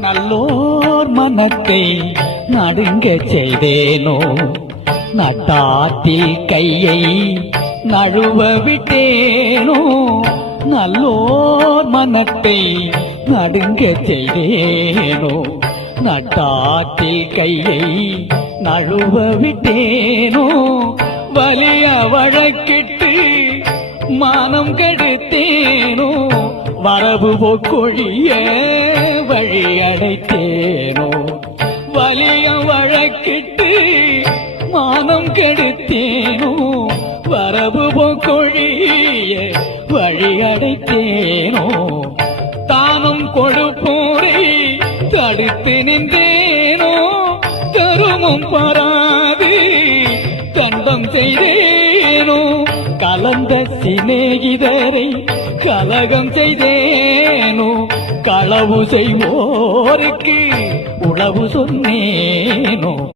நல்லோர் மனத்தை நடுங்க செய்தேனோ? நட்டாத்தில் கையை நழுவ விட்டேனோ? நல்லோர் மனத்தை நடுங்க செய்தேனோ? நட்டாத்தில் கையை நழுவ விட்டேனோ? வலிய வழக்கிட்டு மனம் கெடுத்தேனோ? வரவு போக்கொழிய நினைத்தேனோ வலிய வழக்கிட்டு மானம் கெடுத்தேனோ? வரவு போக்கொழிய வழி அடைத்தேனோ? தானும் கொடுப்போரை தடுத்து நின்றேனோ? தருமம் பாராது கண்டம் செய்தேனோ? கலந்த சிநேகிதரை கலகம் செய்தேனோ? களவு செய்வோருக்கு உளவு சொன்னேனோ.